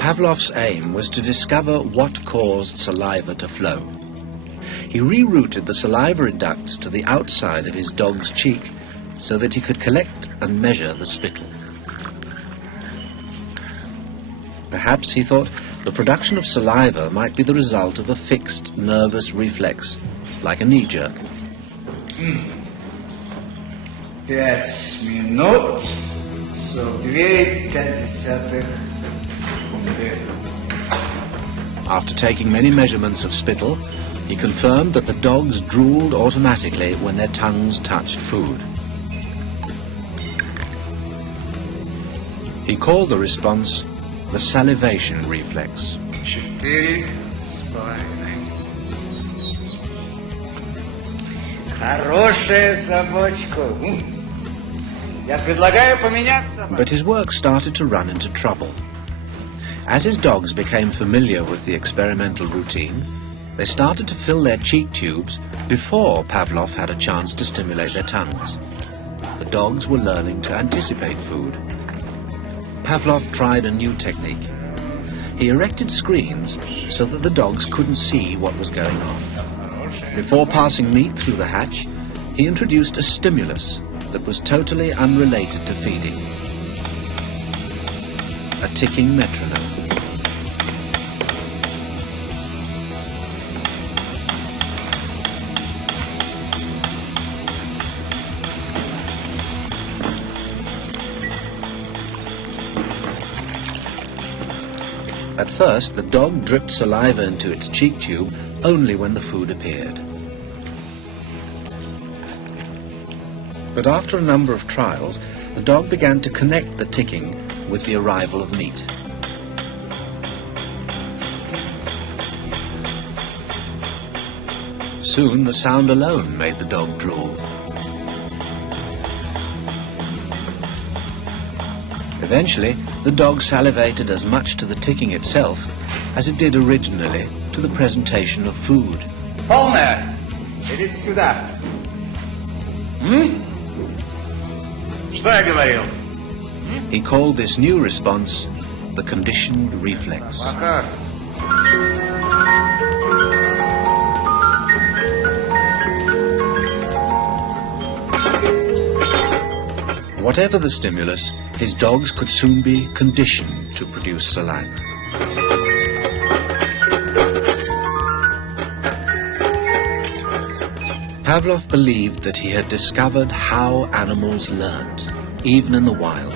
Pavlov's aim was to discover what caused saliva to flow. He rerouted the salivary ducts to the outside of his dog's cheek so that he could collect and measure the spittle. Perhaps, he thought, the production of saliva might be the result of a fixed nervous reflex, like a knee jerk. 5 минут 42 секунды. After taking many measurements of spittle, he confirmed that the dogs drooled automatically when their tongues touched food. He called the response the salivation reflex. 4,5. Хорошая собачка. Я предлагаю поменяться. But his work started to run into trouble. As his dogs became familiar with the experimental routine, they started to fill their cheek tubes before Pavlov had a chance to stimulate their tongues. The dogs were learning to anticipate food. Pavlov tried a new technique. He erected screens so that the dogs couldn't see what was going on. Before passing meat through the hatch, he introduced a stimulus that was totally unrelated to feeding. A ticking metronome. At first, the dog dripped saliva into its cheek tube only when the food appeared. But after a number of trials, the dog began to connect the ticking with the arrival of meat. Soon the sound alone made the dog drool. Eventually, the dog salivated as much to the ticking itself as it did originally to the presentation of food. Полная. Идите сюда. Что я говорил? He called this new response the conditioned reflex. Пока. Whatever the stimulus, his dogs could soon be conditioned to produce saliva. Pavlov believed that he had discovered how animals learned, even in the wild.